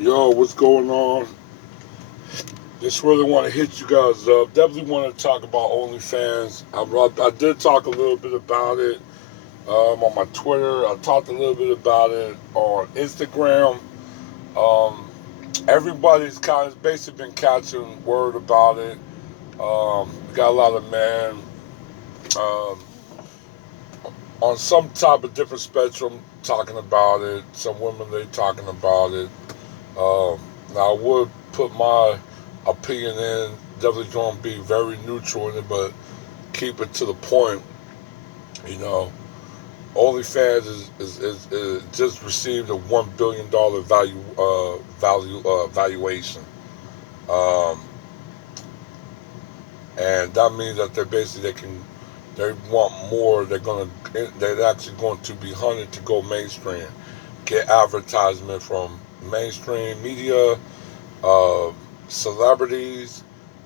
Yo, what's going on? Just really want to hit you guys up. Definitely want to talk about OnlyFans. I did talk a little bit about it on my Twitter. I talked a little bit about it on Instagram. Um, Everybody's kind of basically been catching word about it. Got a lot of men um, on some type of different spectrum talking about it. Some women they talking about it. Now I would put my opinion in. Definitely going to be very neutral in it, but keep it to the point. You know, OnlyFans is just received a $1 billion valuation, um, and that means that they want more. They're actually going to be hunted to go mainstream, get advertisement from mainstream media, uh, celebrities,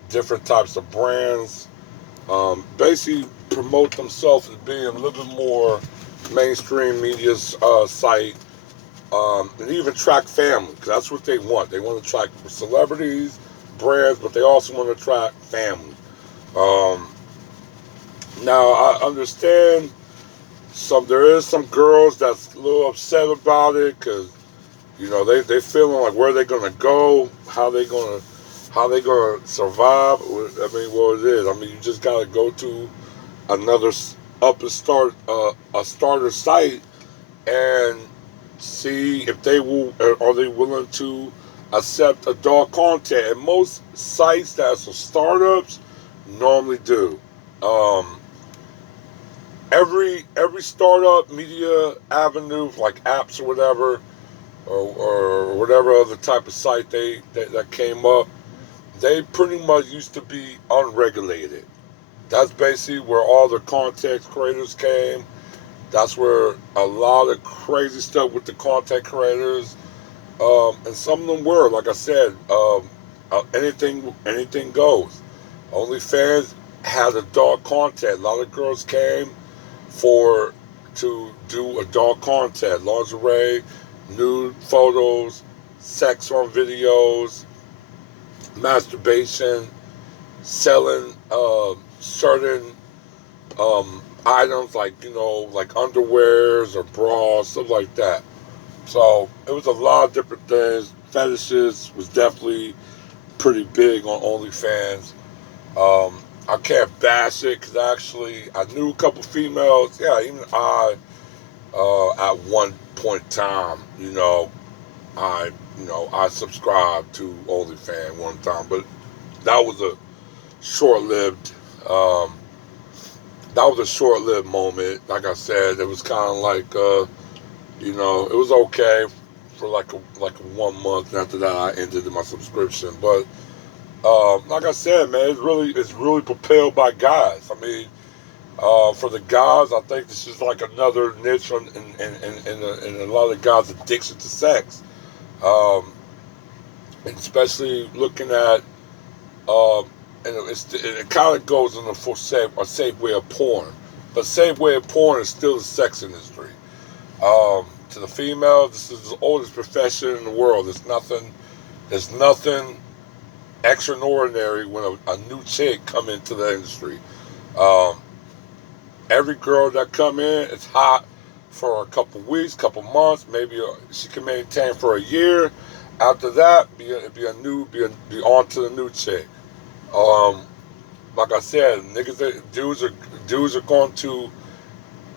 different types of brands, basically promote themselves as being a little bit more mainstream media site, and even track family, because that's what they want. They want to track celebrities, brands, but they also want to track family. Um, Now I understand there is some girls that's a little upset about it because they feeling like where they gonna go, how they gonna survive. I mean, well, it is. I mean, you just gotta go to another up and start a starter site and see if they will are they willing to accept adult content. And most sites that's for startups normally do. Um, every startup media avenue, like apps or whatever, or whatever other type of site that came up, they pretty much used to be unregulated. That's basically where all the content creators came. That's where a lot of crazy stuff with the content creators, and some of them were, like I said, anything goes. OnlyFans had adult content. A lot of girls came for to do adult content, lingerie, nude photos, sex on videos, masturbation, selling certain items like like underwears or bras, stuff like that. So it was a lot of different things. Fetishes was definitely pretty big on OnlyFans. I can't bash it because actually I knew a couple females. Yeah, even at one point in time, I subscribed to OnlyFans one time, but that was a short-lived. Um, that was a short-lived moment. Like I said, it was kind of like it was okay for like 1 month. And after that, I ended my subscription. But like I said, man, it's really propelled by guys. I mean, for the guys, I think this is like another niche in a lot of guys' addiction to sex, um, and especially looking at and it kind of goes in a safe way of porn, but safe way of porn is still the sex industry. To the female, this is the oldest profession in the world. There's nothing extraordinary when a new chick come into the industry. Um, every girl that come in is hot for a couple weeks, couple months, maybe she can maintain for a year. After that, be on to the new chick. Um, like I said, dudes are going to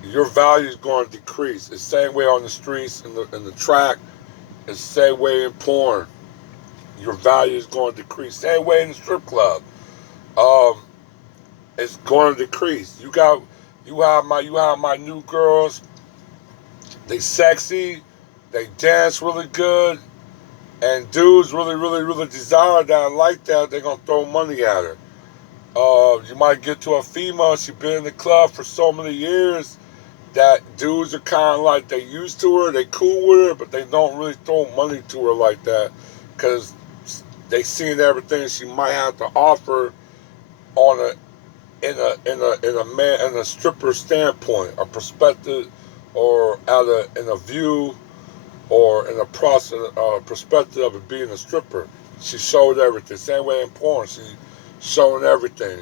your value is going to decrease. It's the same way on the streets in the track. It's the same way in porn. Your value is going to decrease. Same way in the strip club. Um, it's going to decrease. You have my new girls. They sexy. They dance really good. And dudes really, really, really desire that and like that. They're gonna throw money at her. You might get to a female. She's been in the club for so many years that dudes are kind of like they used to her. They cool with her, but they don't really throw money to her like that because they seen everything she might have to offer on a stripper standpoint, a perspective, or in a view or in a process, perspective of it being a stripper. She showed everything. Same way in porn, she showing everything.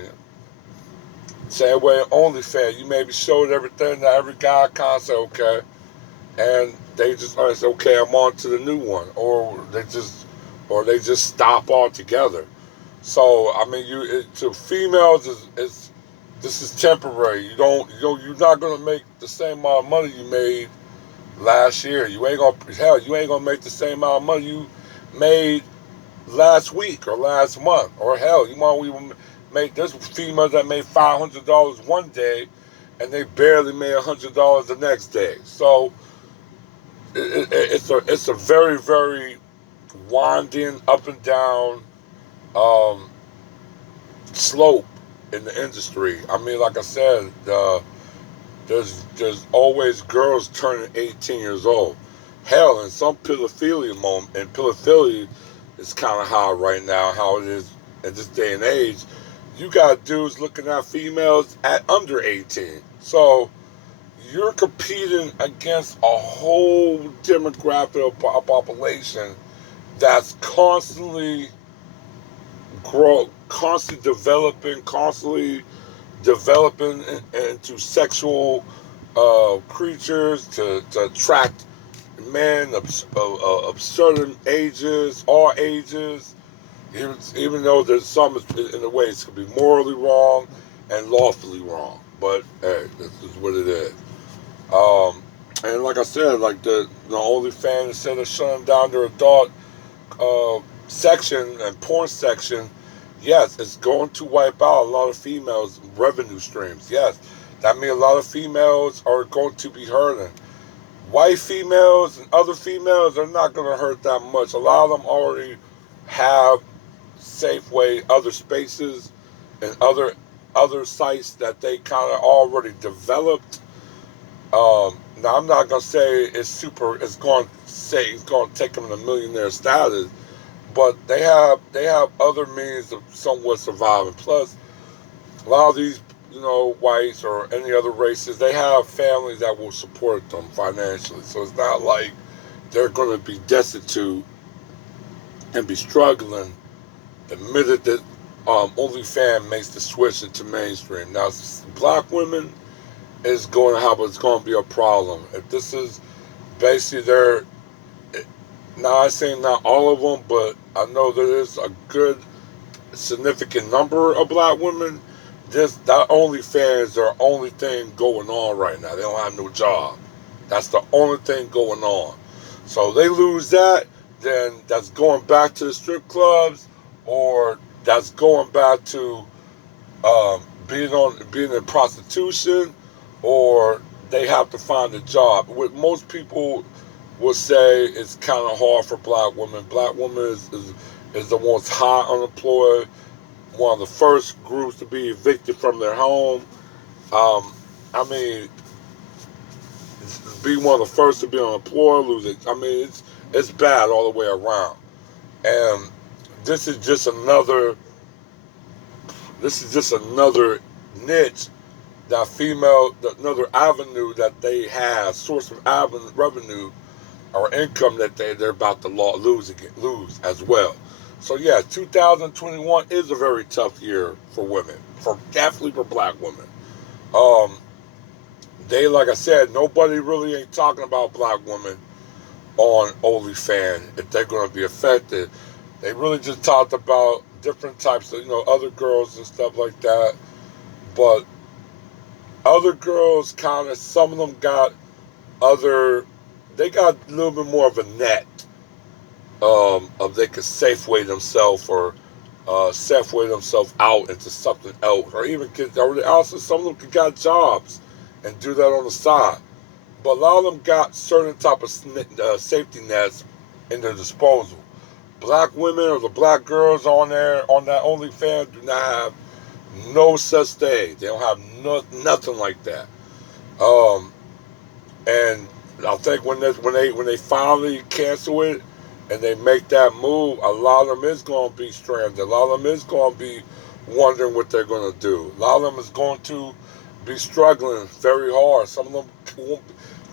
Same way in OnlyFan, you maybe showed everything that every guy kind of say, okay, and they just say, okay, I'm on to the new one, or they just stop altogether. So I mean, to females is this is temporary. You're not gonna make the same amount of money you made last year. You ain't gonna make the same amount of money you made last week or last month, or hell, you might even make. There's females that made $500 one day, and they barely made $100 the next day. So it's a very very winding up and down um, slope in the industry. I mean, like I said, there's always girls turning 18 years old. Hell, in some pedophilia moment, and pedophilia is kind of high right now. How it is in this day and age, you got dudes looking at females at under 18. So you're competing against a whole demographic of population that's constantly developing into sexual creatures to attract men of certain ages, all ages, even though there's some in a way it could be morally wrong and lawfully wrong. But hey, this is what it is. And like I said, like the OnlyFans, instead of shutting down their adult section and porn section, yes, it's going to wipe out a lot of females' revenue streams. Yes, that means a lot of females are going to be hurting. White females and other females are not going to hurt that much. A lot of them already have Safeway, other spaces, and other sites that they kind of already developed. Now I'm not gonna say it's super. It's going to take them to millionaire status, but they have other means of somewhat surviving. Plus, a lot of these, whites or any other races, they have families that will support them financially. So it's not like they're going to be destitute and be struggling the minute that OnlyFans makes the switch into mainstream. Now, black women it's going to be a problem. If this is basically now I say not all of them, but I know there is a good significant number of black women. That OnlyFans is their only thing going on right now. They don't have no job. That's the only thing going on. So they lose that, then that's going back to the strip clubs, or that's going back to being in prostitution, or they have to find a job. What most people will say is kind of hard for black women. Black women is the most high unemployed, one of the first groups to be evicted from their home. I mean, be one of the first to be unemployed, lose it. I mean, it's bad all the way around. And this is just another niche another avenue that they have, source of revenue or income that they're about to lose as well. So yeah, 2021 is a very tough year for women, definitely for black women. Um, like I said, nobody really ain't talking about black women on OnlyFans if they're going to be affected. They really just talked about different types of other girls and stuff like that. But other girls some of them got they got a little bit more of a net of they could Safeway themselves or Safeway themselves out into something else, or even also some of them got jobs and do that on the side. But a lot of them got certain type of safety nets in their disposal. Black women or the black girls on that OnlyFans do not have no such thing. They don't have nothing like that. And I think when they finally cancel it and they make that move, a lot of them is going to be stranded. A lot of them is going to be wondering what they're going to do. A lot of them is going to be struggling very hard. Some of them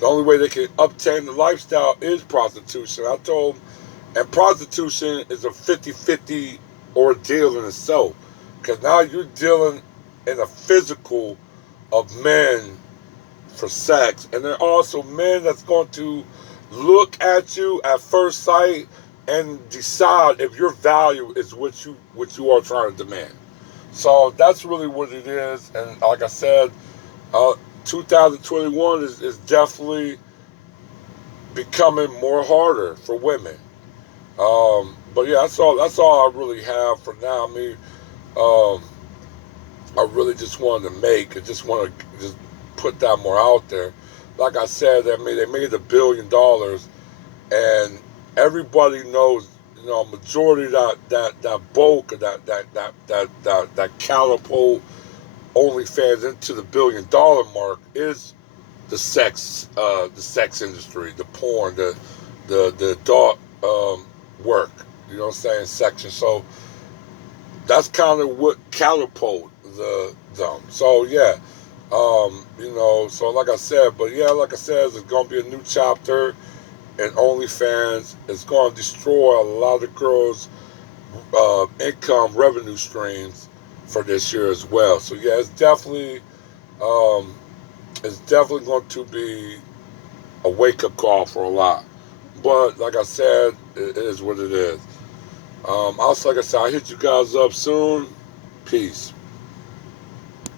The only way they can obtain the lifestyle is prostitution. I told them, and prostitution is a 50-50 ordeal in itself. Because now you're dealing in a physical of men for sex. And there are also men that's going to look at you at first sight and decide if your value is what you are trying to demand. So that's really what it is. And like I said, 2021 is definitely becoming more harder for women. But yeah, that's all I really have for now. I mean, um, I really just wanted to make and just want to just put that more out there. Like I said, they made $1 billion, and everybody knows, majority of that bulk of that catapult OnlyFans into the $1 billion mark is the sex industry, the porn, the adult work. You know what I'm saying? Section. So that's kind of what catapult them. So yeah, So like I said, it's gonna be a new chapter in OnlyFans. It's gonna destroy a lot of girls' income revenue streams for this year as well. So yeah, um, it's definitely going to be a wake up call for a lot. But like I said, it is what it is. Also, like I said, I'll hit you guys up soon. Peace.